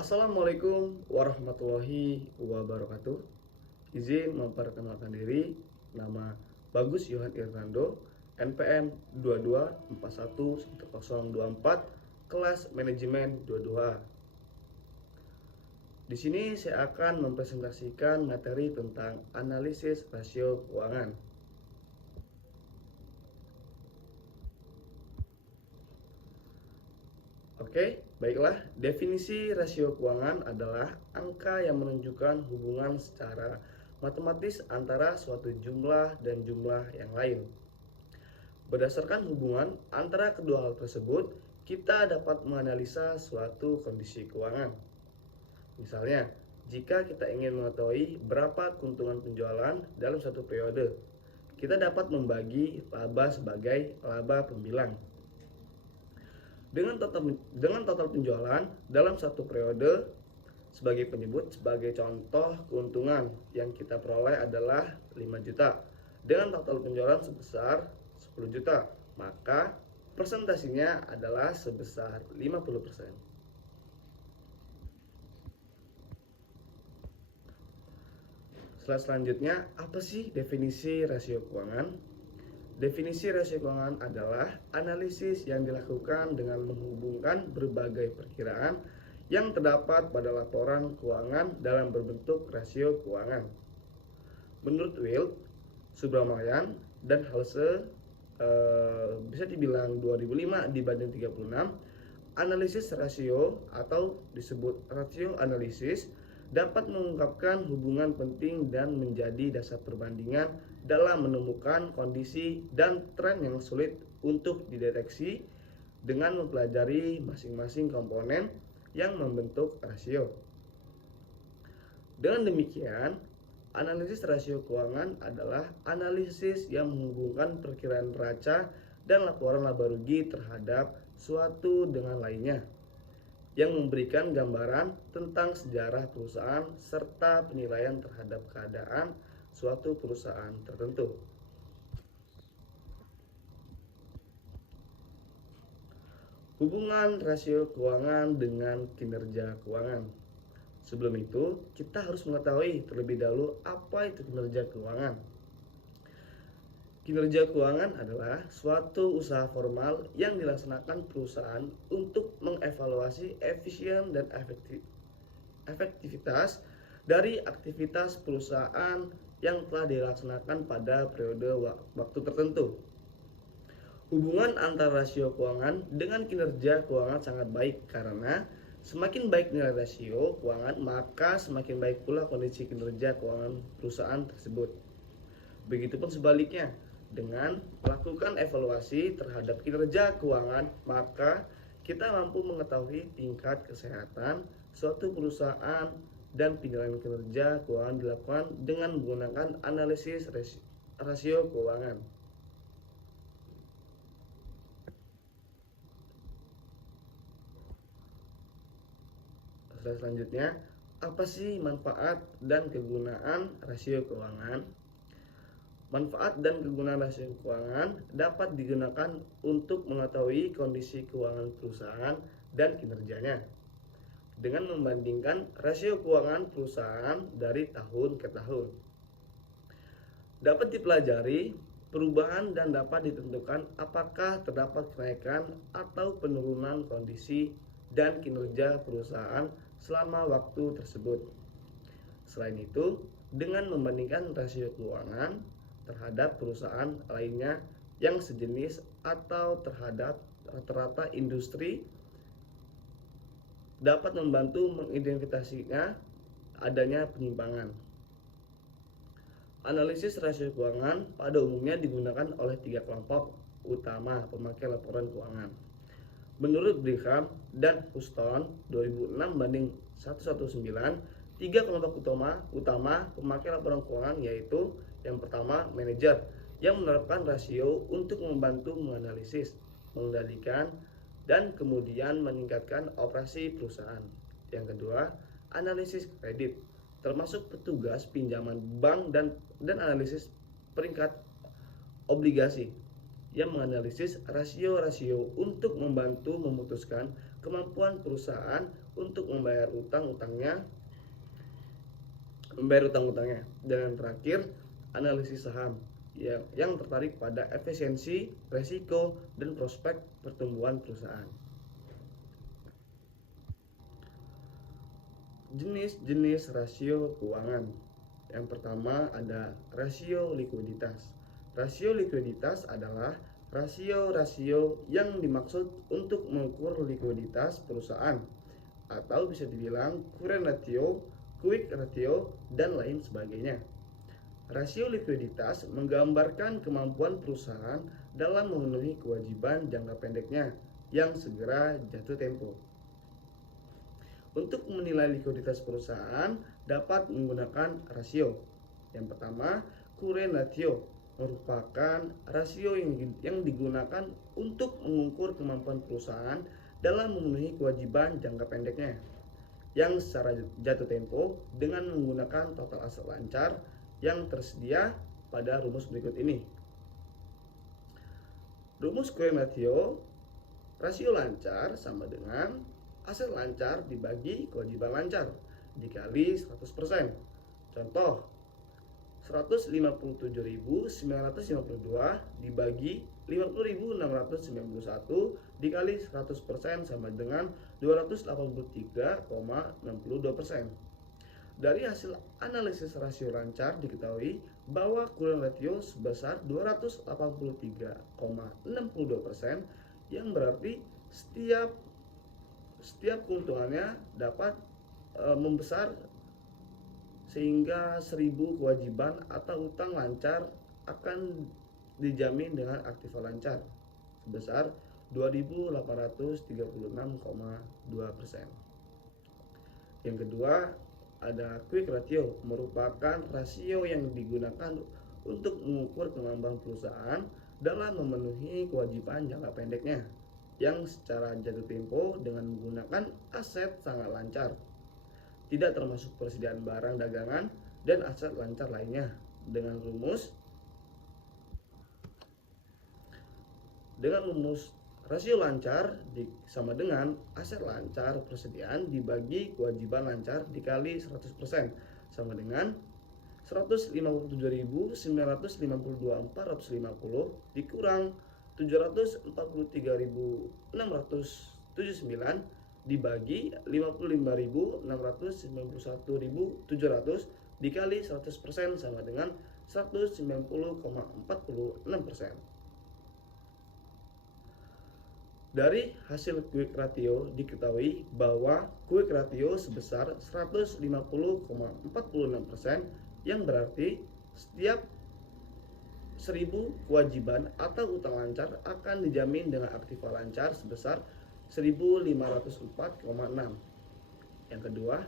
Assalamualaikum warahmatullahi wabarakatuh. Izin memperkenalkan diri, nama Bagus Yohan Irnando, NPM 22411024, kelas manajemen 22. Di sini saya akan mempresentasikan materi tentang analisis rasio keuangan. Oke, baiklah. Definisi rasio keuangan adalah angka yang menunjukkan hubungan secara matematis antara suatu jumlah dan jumlah yang lain. Berdasarkan hubungan antara kedua hal tersebut, kita dapat menganalisa suatu kondisi keuangan. Misalnya, jika kita ingin mengetahui berapa keuntungan penjualan dalam satu periode, kita dapat membagi laba sebagai laba pembilang. Dengan total penjualan dalam satu periode sebagai contoh keuntungan yang kita peroleh adalah 5 juta. Dengan total penjualan sebesar 10 juta, maka persentasinya adalah sebesar 50%. Selanjutnya, apa sih definisi rasio keuangan? Definisi rasio keuangan adalah analisis yang dilakukan dengan menghubungkan berbagai perkiraan yang terdapat pada laporan keuangan dalam berbentuk rasio keuangan. Menurut Will, Subrahmanyan, dan Halse, bisa dibilang 2005 dibanding 36, analisis rasio atau disebut rasio analisis dapat mengungkapkan hubungan penting dan menjadi dasar perbandingan dalam menemukan kondisi dan tren yang sulit untuk dideteksi dengan mempelajari masing-masing komponen yang membentuk rasio. Dengan demikian, analisis rasio keuangan adalah analisis yang menghubungkan perkiraan neraca dan laporan laba rugi terhadap suatu dengan lainnya, yang memberikan gambaran tentang sejarah perusahaan serta penilaian terhadap keadaan suatu perusahaan tertentu. Hubungan rasio keuangan dengan kinerja keuangan. Sebelum itu, kita harus mengetahui terlebih dahulu apa itu kinerja keuangan. Kinerja keuangan adalah suatu usaha formal yang dilaksanakan perusahaan untuk mengevaluasi efisien dan efektivitas dari aktivitas perusahaan yang telah dilaksanakan pada periode waktu tertentu. Hubungan antara rasio keuangan dengan kinerja keuangan sangat baik karena semakin baik nilai rasio keuangan, maka semakin baik pula kondisi kinerja keuangan perusahaan tersebut. Begitupun sebaliknya, dengan melakukan evaluasi terhadap kinerja keuangan, maka kita mampu mengetahui tingkat kesehatan suatu perusahaan, dan penilaian kinerja keuangan dilakukan dengan menggunakan analisis rasio keuangan. Selanjutnya, apa sih manfaat dan kegunaan rasio keuangan? Manfaat dan kegunaan rasio keuangan dapat digunakan untuk mengetahui kondisi keuangan perusahaan dan kinerjanya dengan membandingkan rasio keuangan perusahaan dari tahun ke tahun. Dapat dipelajari perubahan dan dapat ditentukan apakah terdapat kenaikan atau penurunan kondisi dan kinerja perusahaan selama waktu tersebut. Selain itu, dengan membandingkan rasio keuangan terhadap perusahaan lainnya yang sejenis atau terhadap rata-rata industri, dapat membantu mengidentifikasinya adanya penyimpangan. Analisis rasio keuangan pada umumnya digunakan oleh 3 kelompok utama pemakai laporan keuangan. Menurut Brigham dan Houston 2006-119, 3 kelompok utama pemakai laporan keuangan yaitu: yang pertama, manajer yang menerapkan rasio untuk membantu menganalisis, mengendalikan, dan kemudian meningkatkan operasi perusahaan. Yang kedua, analisis kredit, termasuk petugas pinjaman bank dan analisis peringkat obligasi yang menganalisis rasio-rasio untuk membantu memutuskan kemampuan perusahaan untuk membayar utang-utangnya. Dan yang terakhir, analisis saham yang tertarik pada efisiensi, resiko, dan prospek pertumbuhan perusahaan. Jenis-jenis rasio keuangan. Yang pertama ada rasio likuiditas. Rasio likuiditas adalah rasio-rasio yang dimaksud untuk mengukur likuiditas perusahaan, atau bisa dibilang current ratio, quick ratio, dan lain sebagainya. Rasio likuiditas menggambarkan kemampuan perusahaan dalam memenuhi kewajiban jangka pendeknya yang segera jatuh tempo. Untuk menilai likuiditas perusahaan dapat menggunakan rasio. Yang pertama, current ratio merupakan rasio yang digunakan untuk mengukur kemampuan perusahaan dalam memenuhi kewajiban jangka pendeknya yang secara jatuh tempo dengan menggunakan total aset lancar yang tersedia pada rumus berikut ini. Rumus current ratio, rasio lancar sama dengan aset lancar dibagi kewajiban lancar dikali 100%. Contoh, 157.952 dibagi 50.691 dikali 100% sama dengan 283,62%. Dari hasil analisis rasio lancar diketahui bahwa current ratio sebesar 283,62%, yang berarti setiap keuntungannya dapat membesar sehingga 1000 kewajiban atau utang lancar akan dijamin dengan aktiva lancar sebesar 2.836,2%. Yang kedua ada quick ratio, merupakan rasio yang digunakan untuk mengukur kemampuan perusahaan dalam memenuhi kewajiban jangka pendeknya yang secara jatuh tempo dengan menggunakan aset sangat lancar, tidak termasuk persediaan barang dagangan dan aset lancar lainnya, dengan rumus rasio lancar sama dengan aset lancar persediaan dibagi kewajiban lancar dikali 100% sama dengan 157.952.450 dikurang 743.679 dibagi 55.691.700 dikali 100% sama dengan 190,46%. Dari hasil quick ratio diketahui bahwa quick ratio sebesar 150,46%, yang berarti setiap 1000 kewajiban atau utang lancar akan dijamin dengan aktiva lancar sebesar 1504,6. Yang kedua,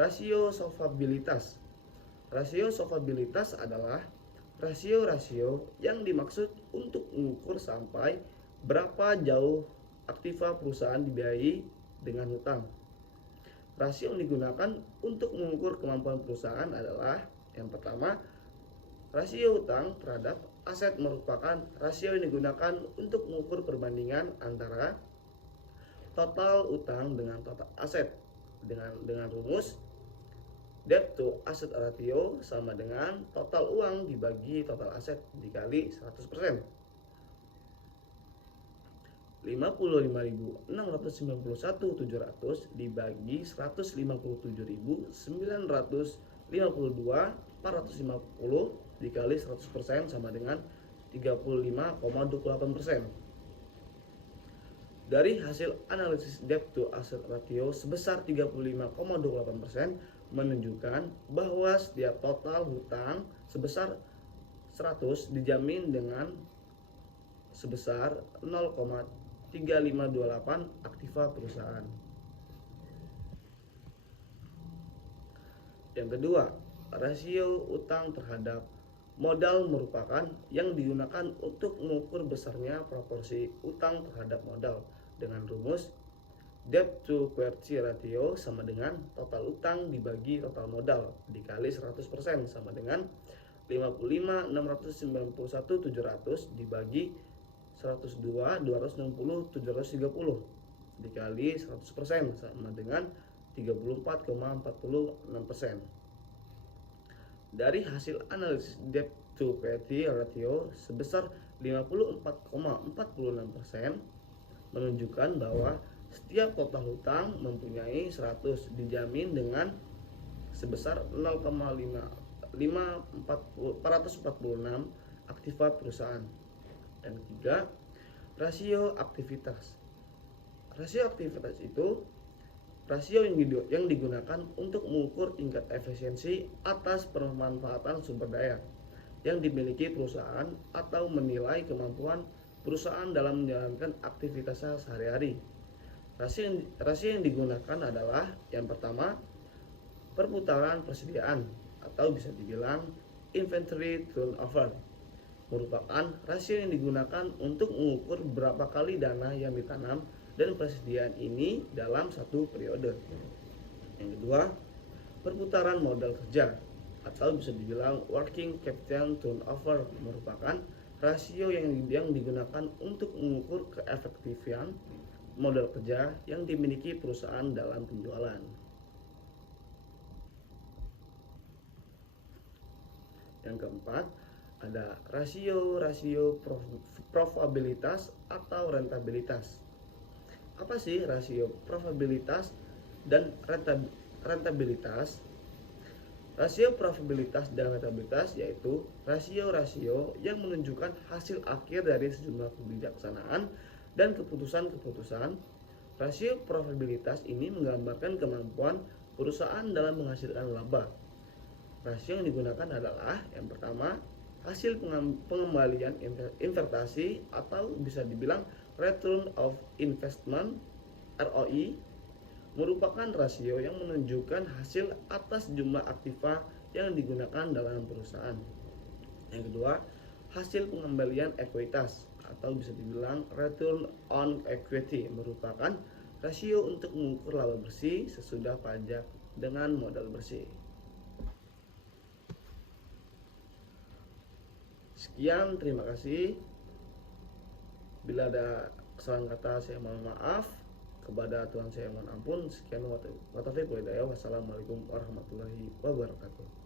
rasio solvabilitas. Rasio solvabilitas adalah rasio-rasio yang dimaksud untuk mengukur sampai berapa jauh aktiva perusahaan dibiayai dengan hutang. Rasio yang digunakan untuk mengukur kemampuan perusahaan adalah yang pertama, rasio utang terhadap aset merupakan rasio yang digunakan untuk mengukur perbandingan antara total utang dengan total aset dengan rumus debt to asset ratio sama dengan total uang dibagi total aset dikali 100%. 55.691.700 dibagi 157.952.450 dikali 100% sama dengan 35,28%. Dari hasil analisis debt to asset ratio sebesar 35,28% menunjukkan bahwa setiap total hutang sebesar 100 dijamin dengan sebesar 0,3528 aktiva perusahaan. Yang kedua, rasio utang terhadap modal merupakan yang digunakan untuk mengukur besarnya proporsi utang terhadap modal dengan rumus debt to equity ratio sama dengan total utang dibagi total modal dikali 100% sama dengan 55.691.700 dibagi 102.260.730 dikali 100% sama dengan 34,46%. Dari hasil analisis debt to equity ratio sebesar 54,46% menunjukkan bahwa setiap total hutang mempunyai 100 dijamin dengan sebesar 0,446 aktiva perusahaan. Dan ketiga, rasio aktivitas. Rasio aktivitas itu rasio yang digunakan untuk mengukur tingkat efisiensi atas pemanfaatan sumber daya yang dimiliki perusahaan atau menilai kemampuan perusahaan dalam menjalankan aktivitasnya sehari-hari. Rasio yang digunakan adalah yang pertama, perputaran persediaan atau bisa dibilang inventory turnover, merupakan rasio yang digunakan untuk mengukur berapa kali dana yang ditanam dan persediaan ini dalam satu periode. Yang kedua, perputaran modal kerja atau bisa dibilang working capital turnover, merupakan rasio yang digunakan untuk mengukur keefektifan modal kerja yang dimiliki perusahaan dalam penjualan. Yang keempat, ada rasio profitabilitas atau rentabilitas. Apa sih rasio profitabilitas dan rentabilitas? Rasio profitabilitas dan rentabilitas yaitu rasio-rasio yang menunjukkan hasil akhir dari sejumlah kebijaksanaan dan keputusan-keputusan. Rasio profitabilitas ini menggambarkan kemampuan perusahaan dalam menghasilkan laba. Rasio yang digunakan adalah yang pertama, hasil pengembalian investasi atau bisa dibilang return of investment (ROI), merupakan rasio yang menunjukkan hasil atas jumlah aktiva yang digunakan dalam perusahaan. Yang kedua, hasil pengembalian ekuitas atau bisa dibilang return on equity, merupakan rasio untuk mengukur laba bersih sesudah pajak dengan modal bersih. Sekian, terima kasih. Bila ada kesalahan kata saya mohon maaf, kepada Tuhan saya mohon ampun. Sekian, wassalamualaikum warahmatullahi wabarakatuh.